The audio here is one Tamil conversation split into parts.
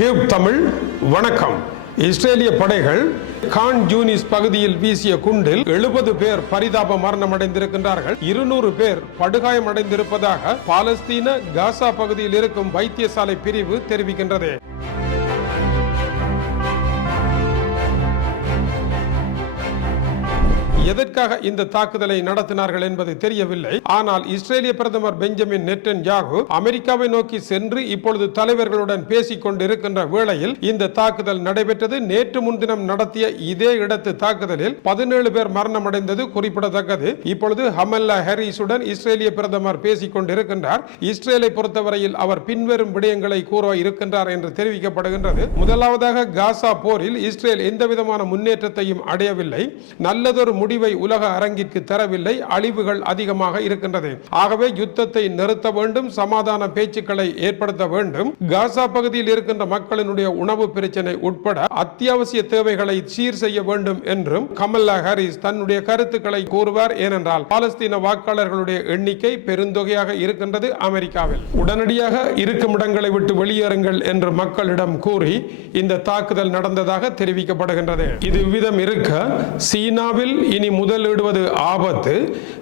டியூப் தமிழ் வணக்கம். இஸ்ரேலிய படைகள் கான் ஜூனிஸ் பகுதியில் வீசிய குண்டில் எழுபது பேர் பரிதாப மரணம் அடைந்திருக்கின்றார்கள். இருநூறு பேர் படுகாயம் அடைந்திருப்பதாக பாலஸ்தீன காசா பகுதியில் இருக்கும் வைத்தியசாலை பிரிவு தெரிவிக்கின்றது. எதற்காக இந்த தாக்குதலை நடத்தினார்கள் என்பது தெரியவில்லை. ஆனால் இஸ்ரேலிய பிரதமர் பெஞ்சமின் நெட்டன் யாகு அமெரிக்காவை நோக்கி சென்று இப்பொழுது தலைவர்களுடன் பேசிக் கொண்டிருக்கின்ற வேளையில் இந்த தாக்குதல் நடைபெற்றது. நேற்று முன்தினம் நடத்திய இதே இடத்து தாக்குதலில் பதினேழு பேர் மரணமடைந்தது குறிப்பிடத்தக்கது. இப்பொழுது ஹமல்லா ஹாரிஸுடன் இஸ்ரேலிய பிரதமர் பேசிக் கொண்டிருக்கின்றார். இஸ்ரேலை பொறுத்தவரையில் அவர் பின்வரும் விடயங்களை கூற இருக்கின்றார் என்று தெரிவிக்கப்படுகின்றது. முதலாவதாக காசா போரில் இஸ்ரேல் எந்தவிதமான முன்னேற்றத்தையும் அடையவில்லை. நல்லதொரு முடிவை உலக அரங்கிற்கு தரவில்லை அழிவுகள் அதிகமாக இருக்கின்றது. ஆகவே யுத்தத்தை நிறுத்த வேண்டும் சமாதான பேச்சுக்களை ஏற்படுத்த வேண்டும். காசா பகுதியில் இருக்கின்ற மக்களினுடைய உணவு பிரச்சனை உட்பட அத்தியாவசிய தேவைகளை சீர் செய்ய வேண்டும் என்றும் கமல்லா ஹாரிஸ் தன்னுடைய கருத்துக்களை கூறுவார். ஏனென்றால் பாலஸ்தீன வாக்காளர்களுடைய எண்ணிக்கை பெருந்தொகையாக இருக்கின்றது அமெரிக்காவில். உடனடியாக இருக்கும் இடங்களை விட்டு வெளியேறுங்கள் என்று மக்களிடம் கூறி இந்த தாக்குதல் நடந்ததாக தெரிவிக்கப்படுகின்றது. இது விதம் இருக்க சீனாவில் இனி முதலிடுவது ஆபத்து.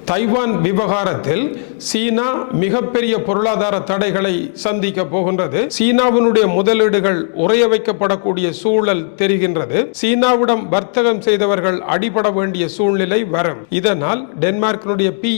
தைவான் விவகாரத்தில் சீனா மிகப்பெரிய பொருளாதார தடைகளை சந்திக்க போகின்றது. சீனாவினுடைய முதலீடுகள் உறைய வைக்கப்படக்கூடிய சூழல் தெரிகின்றது. சீனாவிடம் வர்த்தகம் செய்தவர்கள் அடிபட வேண்டிய சூழ்நிலை வரும். இதனால் டென்மார்க்கினுடைய பி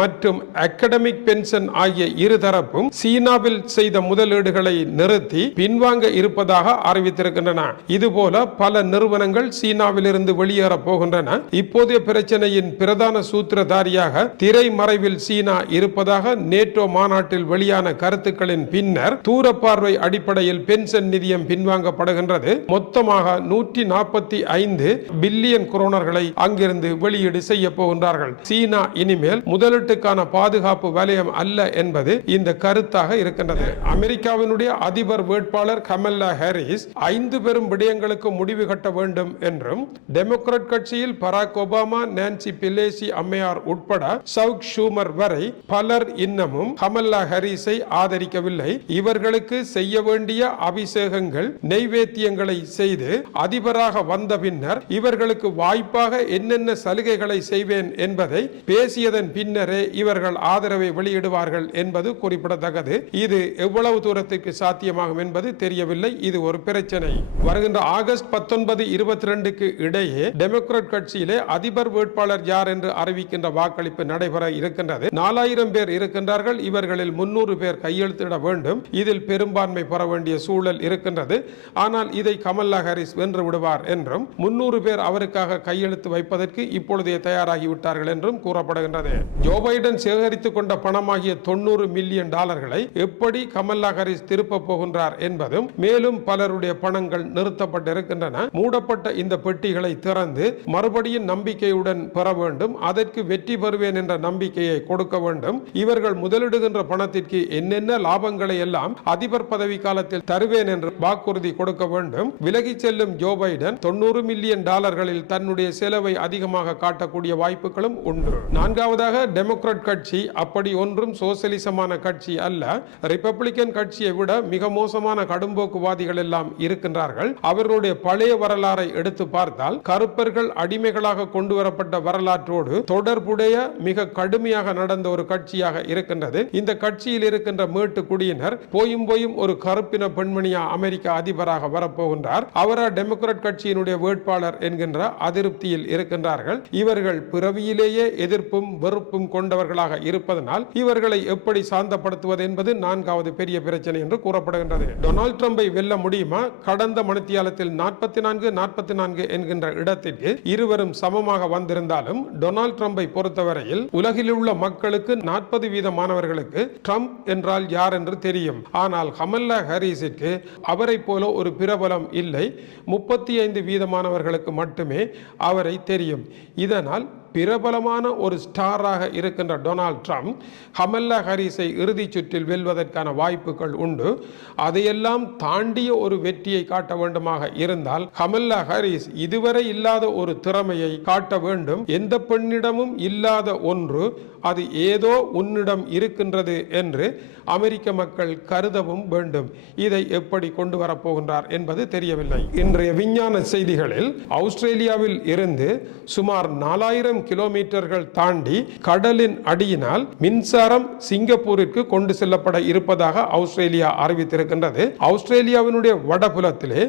மற்றும் அகடமிக் பென்ஷன் ஆகிய இரு தரப்பும் சீனாவில் செய்த முதலீடுகளை நிறுத்தி பின்வாங்க இருப்பதாக அறிவித்திருக்கின்றன. இதுபோல பல நிறுவனங்கள் சீனாவிலிருந்து வெளியேற போகின்றன. இப்போது இப்போதைய பிரச்சனையின் பிரதான சூத்திரதாரியாக திரைமறைவில் சீனா இருப்பதாக நேட்டோ மாநாட்டில் வெளியான கருத்துக்களின் பின்னர் தூரப்பார்வை அடிப்படையில் பென்ஷன் நிதியம் பின்வாங்கப்படுகின்றது. மொத்தமாக நூற்றி நாற்பத்தி ஐந்து பில்லியன் குரோனர்களை அங்கிருந்து வெளியீடு செய்ய போகின்றார்கள். சீனா இனிமேல் முதலீட்டுக்கான பாதுகாப்பு வலயம் அல்ல என்பது இந்த கருத்தாக இருக்கின்றது. அமெரிக்காவினுடைய அதிபர் வேட்பாளர் கமல்லா ஹாரிஸ் ஐந்து பெரும் விடயங்களுக்கு முடிவு கட்ட வேண்டும் என்றும் டெமோக்ராட் கட்சியில் Barack Obama Obama Nancy Pelosi அம்மையார் உட்பட சவுக் ஷூமர் வரை பலர் இன்னமும் கமல்லா ஹாரிஸை ஆதரிக்கவில்லை. இவர்களுக்கு செய்ய வேண்டிய அபிஷேகங்கள் நெய்வேத்தியங்களை செய்து அதிபராக வந்த பின்னர் இவர்களுக்கு வாய்ப்பாக என்னென்ன சலுகைகளை செய்வேன் என்பதை பேசியதன் பின்னரே இவர்கள் ஆதரவை வெளியிடுவார்கள் என்பது குறிப்பிடத்தக்கது. இது எவ்வளவு தூரத்துக்கு சாத்தியமாகும் என்பது தெரியவில்லை. இது ஒரு பிரச்சனை. வருகின்ற ஆகஸ்ட் பத்தொன்பது இருபத்தி ரெண்டுக்கு இடையே டெமோக்ராட் கட்சியிலே அதிபர் வேட்பாளர் யார் என்று அறிவிக்கின்ற வாக்களிப்பு நடைபெற இருக்கின்றது. நாலாயிரம் பேர் இருக்கின்றார்கள். இவர்களில் முன்னூறு பேர் கையெழுத்திட வேண்டும். இதில் பெரும்பான்மை பெற வேண்டிய சூழல் இருக்கின்றது. ஆனால் இதை கமல்லா ஹாரிஸ் வென்று விடுவார் என்றும் முன்னூறு பேர் அவருக்காக கையெழுத்து வைப்பதற்கு இப்பொழுதே தயாராகிவிட்டார்கள் என்றும் கூறப்படுகின்றது. ஜோ பைடன் சேகரித்துக் கொண்ட பணமாகிய தொண்ணூறு மில்லியன் டாலர்களை எப்படி கமல்லா ஹாரிஸ் திருப்ப போகின்றார் என்பதும் மேலும் பலருடைய பணங்கள் நிறுத்தப்பட்டிருக்கின்றன. மூடப்பட்ட இந்த பெட்டிகளை திறந்து மறுபடியும் நம்பிக்கை நம்பிக்கையுடன் பெற வேண்டும் அதற்கு வெற்றி பெறுவேன் என்ற நம்பிக்கையை கொடுக்க வேண்டும். இவர்கள் முதலிடுகின்ற பணத்திற்கு என்னென்ன லாபங்களை எல்லாம் அதிபர் பதவி காலத்தில் தருவேன் என்று வாக்குறுதி கொடுக்க வேண்டும். விலகி செல்லும் ஜோ பைடன் தொண்ணூறு மில்லியன் டாலர்களில் தன்னுடைய செலவை அதிகமாக காட்டக்கூடிய வாய்ப்புகளும் உண்டு. நான்காவதாக டெமோக்ராட் கட்சி அப்படி ஒன்றும் சோசியலிசமான கட்சி அல்ல. ரிப்பப்ளிக்கன் கட்சியை விட மிக மோசமான கடும்போக்குவாதிகள் எல்லாம் இருக்கின்றார்கள். அவர்களுடைய பழைய வரலாறை எடுத்து பார்த்தால் கருப்பர்கள் அடிமைகளாக கொண்டு வரப்பட்ட வரலாற்றோடு தொடர்புடைய மிக கடுமையாக நடந்த ஒரு கட்சியாக இருக்கின்றது. இந்த கட்சியில் இருக்கின்ற மேட்டு குடியினர் போயும் போயும் ஒரு கருப்பின பெண்மணியா அமெரிக்க அதிபராக வரப்போகின்றார். அவரா டெமோக்ராட் கட்சியினுடைய வேட்பாளர் என்கின்ற அதிருப்தியில் இருக்கின்றார்கள். இவர்கள் பிறவியிலேயே எதிர்ப்பும் வெறுப்பும் கொண்டவர்களாக இருப்பதனால் இவர்களை எப்படி சாந்தப்படுத்துவது என்பது நான்காவது பெரிய பிரச்சனை என்று கூறப்படுகின்றது. டொனால்ட் ட்ரம்பை வெல்ல முடியுமா? கடந்த மணித்தியாலத்தில் நாற்பத்தி நான்கு நாற்பத்தி நான்கு என்கின்ற இடத்திற்கு இருவரும் சமமாக வந்திருந்தாலும் டொனால்ட் ட்ரம்பை பொறுத்தவரையில் உலகில் உள்ள மக்களுக்கு நாற்பது வீத மாணவர்களுக்கு ட்ரம்ப் என்றால் யார் என்று தெரியும். ஆனால் கமல்லா ஹாரிஸிற்கு அவரை போல ஒரு பிரபலம் இல்லை. முப்பத்தி ஐந்து வீதமானவர்களுக்கு மட்டுமே அவரை தெரியும். இதனால் பிரபலமான ஒரு ஸ்டாராக இருக்கின்ற டொனால்ட் ட்ரம்ப் ஹமல்லா ஹரிஸை இறுதிச் சுற்றில் வெல்வதற்கான வாய்ப்புகள் உண்டு. அதையெல்லாம் தாண்டிய ஒரு வெற்றியை காட்ட வேண்டுமாக இருந்தால் ஹமல்லா ஹரிஸ் இதுவரை இல்லாத ஒரு திறமையை காட்ட வேண்டும். எந்த பெண்ணிடமும் இல்லாத ஒன்று அது ஏதோ உன்னிடம் இருக்கின்றது என்று அமெரிக்க மக்கள் கருதவும் வேண்டும். இதை எப்படி கொண்டு வரப்போகின்றார் என்பது தெரியவில்லை. இன்றைய விஞ்ஞான செய்திகளில் ஆஸ்திரேலியாவில் இருந்து சுமார் நாலாயிரம் கிலோமீட்டர்கள் தாண்டி கடலின் அடியினால் மின்சாரம் சிங்கப்பூருக்கு கொண்டு செல்லப்பட இருப்பதாக ஆஸ்திரேலியா அறிவித்திருக்கின்றது. ஆஸ்திரேலியாவினுடைய வடபுலத்திலே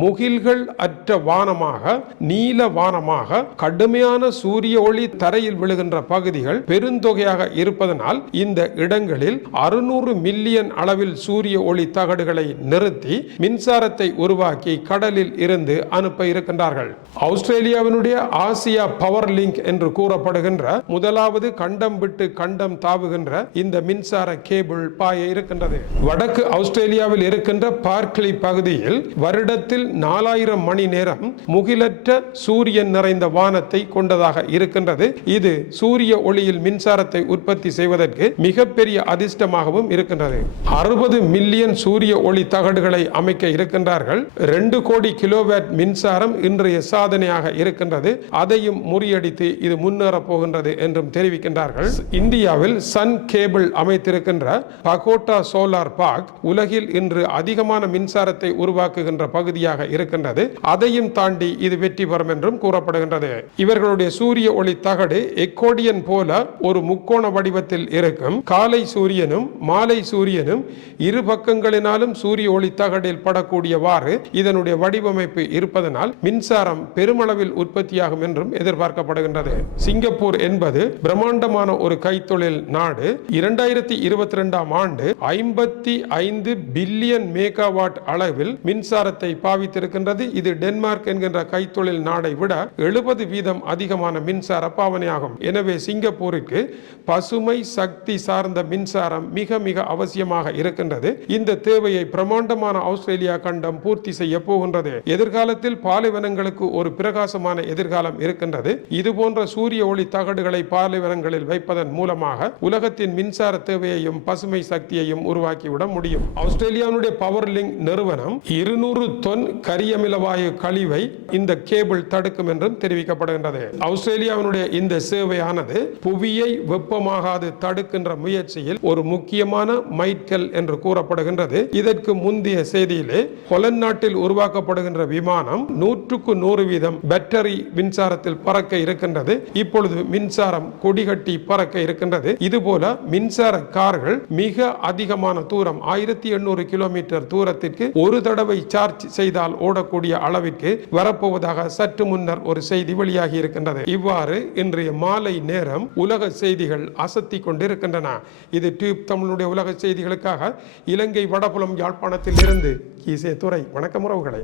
முகில்கள் அற்ற வானமாக நீல வானமாக கடுமையான சூரிய ஒளி தரையில் விழுகின்ற பகுதிகள் பெருந்தொகையாக இருப்பதனால் இந்த இடங்களில் அறுநூறு மில்லியன் அளவில் சூரிய ஒளி தகடுகளை நிறுத்தி மின்சாரத்தை உருவாக்கி கடலில் இருந்து அனுப்ப இருக்கின்றார்கள். ஆஸ்திரேலியாவினுடைய ஆசியா பவர் லிங்க் என்று கூறப்படுகின்ற முதலாவது கண்டம் விட்டு கண்டம் தாவுகின்ற இந்த மின்சார கேபிள் பாய இருக்கின்றது. வடக்கு ஆஸ்திரேலியாவில் இருக்கின்ற பார்க்லி பகுதியில் வருடத்தில் நாலாயிரம் மணி நேரம் முகிலற்ற சூரியன் நிறைந்த வானத்தை கொண்டதாக இருக்கின்றது. இது சூரிய ஒளியில் மின்சாரத்தை உற்பத்தி செய்வதற்கு மிகப்பெரிய அதிர்ஷ்டமாகவும் இருக்கின்றது. அறுபது மில்லியன் சூரிய ஒளி தகடுகளை அமைக்க இருக்கின்றார்கள். ரெண்டு கோடி கிலோவேட் மின்சாரம் இன்றைய சாதனையாக இருக்கின்றது. அதையும் முறியடித்து இது முன்னேற போகின்றது என்றும் தெரிவிக்கின்றார்கள். இந்தியாவில் சன் கேபிள் அமைத்திருக்கின்ற பகோட்டா சோலார் பார்க் உலகில் இன்று அதிகமான மின்சாரத்தை உருவாக்குகின்ற பகுதியாக இருக்கின்றது. அதையும் தாண்டி இது வெற்றி பெறும் என்றும் கூறப்படுகின்றது. இவர்களுடைய சூரிய ஒளி தகடு எக்கோடியன் போல ஒரு முக்கோண வடிவத்தில் இருக்கும். காலை சூரியனும் மாலை சூரியனும் இரு பக்கங்களினாலும் சூரிய ஒளி தகடில் படக்கூடியவாறு இதனுடைய வடிவமைப்பு இருப்பதனால் மின்சாரம் பெருமளவில் உற்பத்தியாகும் என்றும் எதிர்பார்க்கப்படுகின்றது. சிங்கப்பூர் என்பது பிரம்மாண்டமான ஒரு கைத்தொழில் நாடு. இரண்டாயிரத்தி இருபத்தி ரெண்டாம் ஆண்டு ஐம்பத்தி ஐந்து பில்லியன் மேகாவாட் அளவில் மின்சாரத்தை பாவித்திருக்கின்றது. இது டென்மார்க் என்கின்ற கைத்தொழில் நாடை விட எழுபது வீதம் அதிகமான மின்சார பாவனையாகும். எனவே சிங்கப்பூருக்கு பசுமை சக்தி சார்ந்த மின்சாரம் மிக மிக அவசியமாக இருக்கின்றது. இந்த தேவையை பிரம்மாண்டமான ஆஸ்திரேலியா கண்டம் பூர்த்தி செய்ய போகின்றது. எதிர்காலத்தில் பாலைவனங்களுக்கு ஒரு பிரகாசமான எதிர்காலம் இருக்கின்றது. இது போன்ற சூரிய ஒளி தகடுகளை பாலைவனங்களில் வைப்பதன் மூலமாக உலகத்தின் மின்சார தேவையையும் பசுமை சக்தியையும் உருவாக்கிவிட முடியும். ஆஸ்திரேலியாவுடைய பவர் லிங்க் நிறுவனம் இருநூறு தொன் கரியமில வாயு கழிவை இந்த கேபிள் தடுக்கும் என்றும் தெரிவிக்கப்படுகின்றது. ஆஸ்திரேலியாவினுடைய இந்த சேவையானது புவியை வெப்பமாகாது தடுக்கின்ற முயற்சியில் ஒரு முக்கியமான மைட்கல் என்று கூறப்படுகின்றது. இதற்கு முந்தைய செய்தியிலே ஹொலன் நாட்டில் உருவாக்கப்படுகின்ற விமானம் நூற்றுக்கு நூறு வீதம் பேட்டரி மின்சாரத்தில் பறக்க இருக்கின்றது. இருக்கின்றது இப்பொழுது மின்சாரம் கொடிகட்டி பறக்க இருக்கின்றது. இதுபோல மின்சார கார்கள் மிக அதிகமான தூரம் ஆயிரத்தி எண்ணூறு கிலோமீட்டர் தூரத்திற்கு ஒரு தடவை சார்ஜ் செய்தால் ஓடக்கூடிய அளவிற்கு வரப்போவதாக சற்று முன்னர் ஒரு செய்தி வெளியாகி இருக்கின்றது. இவ்வாறு இன்றைய மாலை நேரம் உலக செய்திகள் அசத்தி கொண்டிருக்கின்றன. இது டியூப் தமிழுடைய உலக செய்திகளுக்காக இலங்கை வடபுலம் யாழ்ப்பாணத்தில் இருந்து கீசே துறை வணக்கம் உறவுகளை.